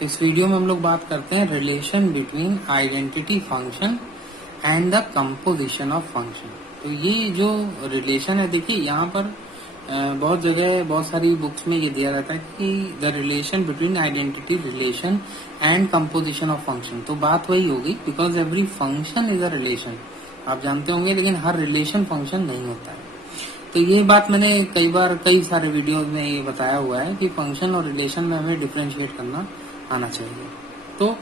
तो इस वीडियो में हम लोग बात करते हैं relation between identity function and the composition of function. तो ये जो रिलेशन है, देखिए यहाँ पर बहुत जगह बहुत सारी बुक्स में ये दिया रहता है कि the relation between identity relation and composition of function. तो बात वही होगी, because every function is a relation, आप जानते होंगे, लेकिन हर रिलेशन फंक्शन नहीं होता है। तो ये बात मैंने कई बार कई सारे वीडियोस में ये बताया हुआ है कि फंक्शन और रिलेशन में हमें डिफरेंशिएट करना आना चाहिए। तो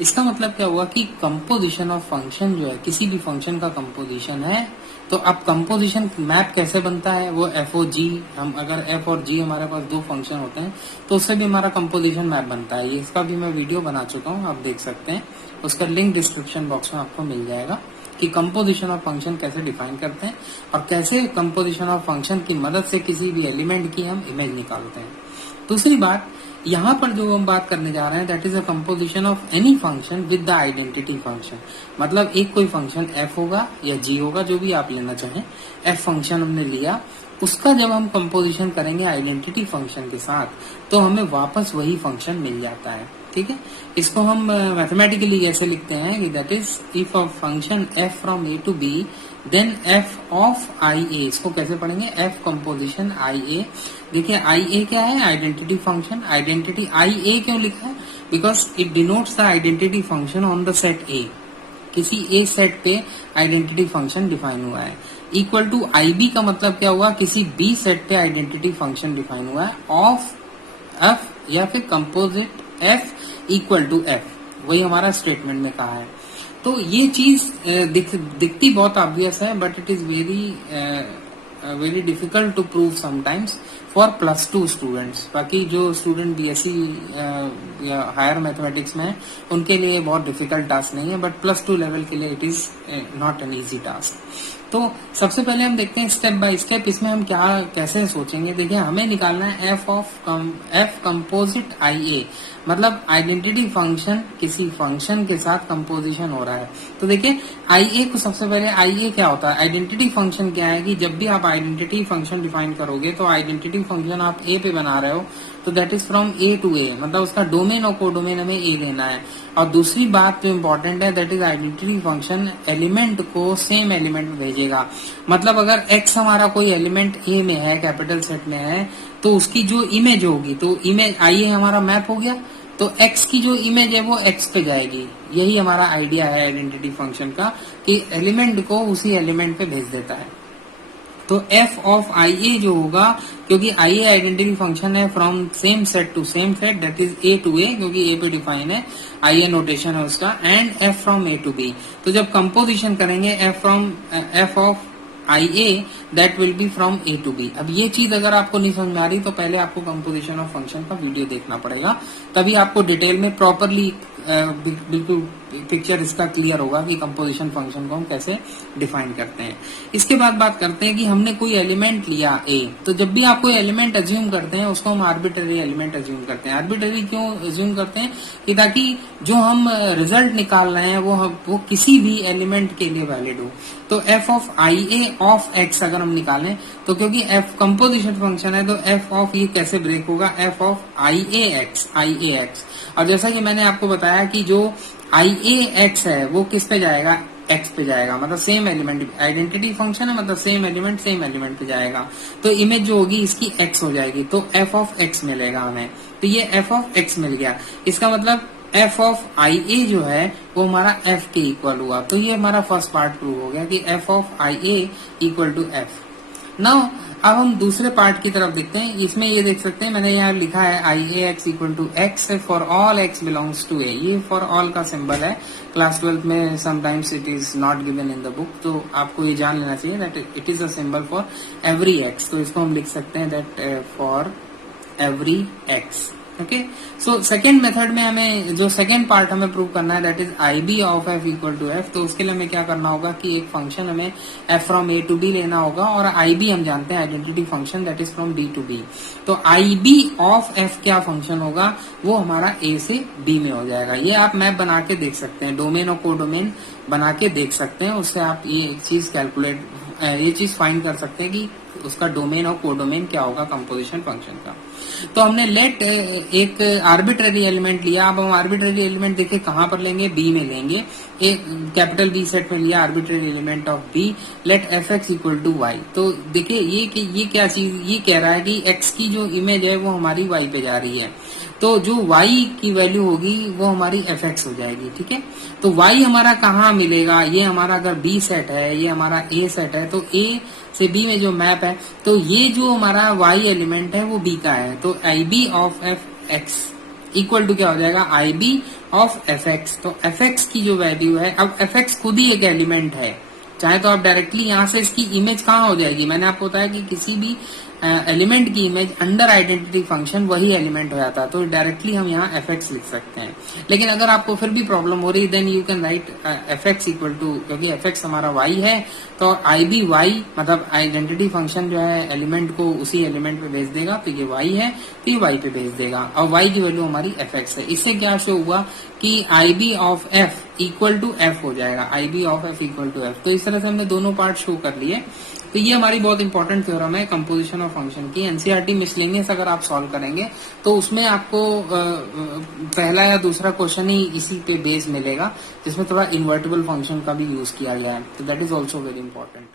इसका मतलब क्या हुआ कि कंपोजिशन ऑफ फंक्शन जो है, किसी भी फंक्शन का कंपोजिशन है, तो अब कंपोजिशन मैप कैसे बनता है, वो एफ और जी, हम अगर एफ और जी हमारे पास दो फंक्शन होते हैं तो उससे भी हमारा कंपोजिशन मैप बनता है। ये इसका भी मैं वीडियो बना चुका हूँ, आप देख सकते हैं, उसका लिंक डिस्क्रिप्शन बॉक्स में आपको मिल जाएगा कि कंपोजिशन ऑफ फंक्शन कैसे डिफाइन करते हैं और कैसे कंपोजिशन ऑफ फंक्शन की मदद से किसी भी एलिमेंट की हम इमेज निकालते हैं। दूसरी बात, यहाँ पर जो हम बात करने जा रहे हैं, that is a composition of any function with the identity function. मतलब एक कोई फंक्शन एफ होगा या जी होगा, जो भी आप लेना चाहें, एफ फंक्शन हमने लिया, उसका जब हम कंपोजिशन करेंगे आइडेंटिटी फंक्शन के साथ, तो हमें वापस वही फंक्शन मिल जाता है। ठीक है, इसको हम मैथमेटिकली ऐसे लिखते हैं कि that is if a function f from A to B then f of I A. इसको कैसे पढ़ेंगे, एफ कंपोजिशन आई ए। देखिए आई ए क्या है, आइडेंटिटी फंक्शन। आइडेंटिटी आई ए क्यों लिखा है, because it denotes the identity function on the set ए। किसी ए सेट पे आइडेंटिटी फंक्शन डिफाइन हुआ है। इक्वल टू आई बी का मतलब क्या हुआ, किसी बी सेट पे आइडेंटिटी फंक्शन डिफाइन हुआ है ऑफ एफ या फिर composite F equal to F, वही हमारा स्टेटमेंट में कहा है। तो ये चीज दिखती बहुत ऑब्वियस है, but it is very difficult to prove sometimes for +2 students. बाकी जो स्टूडेंट बीएससी या हायर मैथमेटिक्स में है, उनके लिए बहुत डिफिकल्ट टास्क नहीं है, बट +2 लेवल के लिए it is not an easy task. तो सबसे पहले हम देखते हैं स्टेप बाय स्टेप इसमें हम क्या कैसे सोचेंगे। देखिए हमें निकालना है एफ कंपोजिट आई ए, मतलब आइडेंटिटी फंक्शन किसी फंक्शन के साथ कंपोजिशन हो रहा है। तो देखिए आई ए को सबसे पहले, आई ए क्या होता है, आइडेंटिटी फंक्शन क्या है कि जब भी आप आइडेंटिटी फंक्शन डिफाइन करोगे तो आइडेंटिटी फंक्शन आप ए पे बना रहे हो, तो that is from A to A, मतलब उसका डोमेन और कोडोमेन हमें ए लेना है। और दूसरी बात जो इम्पोर्टेंट है, that is identity function element को सेम एलिमेंट में भेजेगा। मतलब अगर एक्स हमारा कोई एलिमेंट ए में है, कैपिटल सेट में है, तो उसकी जो इमेज होगी, तो इमेज आई ए हमारा मैप हो गया, तो x की जो इमेज है वो x पे जाएगी। यही हमारा आइडिया है आइडेंटिटी फंक्शन का, कि एलिमेंट को उसी एलिमेंट पे भेज देता है। तो f ऑफ आई ए जो होगा, क्योंकि आई ए आइडेंटिटी फंक्शन है from same set to same set, that is A to A, क्योंकि ए पे डिफाइन है, आई ए नोटेशन है उसका, and f from A to B. तो जब कंपोजिशन करेंगे F of I A, that will be from A to B. अब ये चीज अगर आपको नहीं समझ में आ रही, तो पहले आपको कंपोजिशन ऑफ फंक्शन का वीडियो देखना पड़ेगा, तभी आपको डिटेल में प्रॉपरली बिल्कुल पिक्चर इसका क्लियर होगा कि कंपोजिशन फंक्शन को हम कैसे डिफाइन करते हैं। इसके बाद बात करते हैं कि हमने कोई एलिमेंट लिया ए, तो जब भी आप कोई एलिमेंट अज्यूम करते हैं उसको हम आर्बिट्ररी एलिमेंट अज्यूम करते हैं। आर्बिट्ररी क्यों अज्यूम करते हैं, कि ताकि जो हम रिजल्ट निकाल रहे हैं वो किसी भी एलिमेंट के लिए वैलिड हो। तो F of I A of x अगर हम निकालें, तो क्योंकि एफ कंपोजिशन फंक्शन है, तो एफ ऑफ ये कैसे ब्रेक होगा, F of I A x. और जैसा कि मैंने आपको बताया कि जो आई ए एक्स है वो किस पे जाएगा, एक्स पे जाएगा, मतलब सेम एलिमेंट, आइडेंटिटी फंक्शन है, मतलब सेम एलिमेंट पे जाएगा, तो इमेज जो होगी इसकी एक्स हो जाएगी, तो एफ ऑफ एक्स मिलेगा हमें। तो ये एफ ऑफ एक्स मिल गया, इसका मतलब एफ ऑफ आई ए जो है वो हमारा एफ के इक्वल हुआ। तो ये हमारा फर्स्ट पार्ट प्रूव हो गया कि F of I A equal to F. Now अब हम दूसरे पार्ट की तरफ देखते हैं। इसमें ये देख सकते हैं, मैंने यहाँ लिखा है I A x equal to x for all x belongs to A. ये फॉर ऑल का सिंबल है, क्लास 12 में sometimes it is not given in the book, तो आपको ये जान लेना चाहिए that it is a symbol for every x. तो इसको हम लिख सकते हैं that for every x. Okay, so second method में हमें जो सेकेंड पार्ट हमें प्रूव करना है, that is I B of F equal to F. तो उसके लिए हमें क्या करना होगा कि एक फंक्शन हमें F from A to B लेना होगा, और आई बी हम जानते हैं identity function, that is from B to B. तो आई बी ऑफ एफ क्या फंक्शन होगा, वो हमारा ए से बी में हो जाएगा। ये आप मैप बना के देख सकते हैं, डोमेन और कोडोमेन बना के देख सकते हैं, उससे आप ये एक चीज कैलकुलेट ये चीज फाइंड कर सकते हैं कि उसका डोमेन और कोडोमेन क्या होगा कंपोजिशन फंक्शन का। तो हमने लेट एक आर्बिट्ररी एलिमेंट लिया। अब हम आर्बिट्ररी एलिमेंट देखिए कहां पर लेंगे, बी में लेंगे। एक कैपिटल बी सेट में लिया arbitrary element of B, let F X equal to Y. तो देखिए ये क्या चीज ये कह रहा है कि एक्स की जो इमेज है वो हमारी वाई पे जा रही है, तो जो y की वैल्यू होगी वो हमारी fx हो जाएगी। ठीक है, तो y हमारा कहाँ मिलेगा, ये हमारा अगर b सेट है, ये हमारा a सेट है, तो a से b में जो मैप है, तो ये जो हमारा y एलिमेंट है वो b का है। तो ib of fx equal to क्या हो जाएगा, ib ऑफ fx। तो fx की जो वैल्यू है, अब fx खुद ही एक एलिमेंट है, चाहे तो आप डायरेक्टली यहाँ से इसकी इमेज कहाँ हो जाएगी, मैंने आपको बताया कि किसी भी एलिमेंट की इमेज अंडर आइडेंटिटी फंक्शन वही एलिमेंट हो जाता है, तो डायरेक्टली हम यहाँ fx लिख सकते हैं। लेकिन अगर आपको फिर भी प्रॉब्लम हो रही है, then you can write fx equal to, क्योंकि fx हमारा y है, तो ib y मतलब आइडेंटिटी फंक्शन जो है एलिमेंट को उसी एलिमेंट पे भेज देगा, तो ये y है तो ये y पे भेज देगा, और y की वैल्यू हमारी fx है। इससे क्या शो हुआ कि ib of f equal to f हो जाएगा, ib of f equal to f। तो इस तरह से हमने दोनों पार्ट शो कर लिए। तो ये हमारी बहुत इंपॉर्टेंट थ्योरम है कंपोजिशन ऑफ फंक्शन की। एनसीईआरटी मिसलेनियस अगर आप सॉल्व करेंगे तो उसमें आपको पहला या दूसरा क्वेश्चन ही इसी पे बेस मिलेगा, जिसमें थोड़ा इन्वर्टिबल फंक्शन का भी यूज किया गया है, तो that is also very important.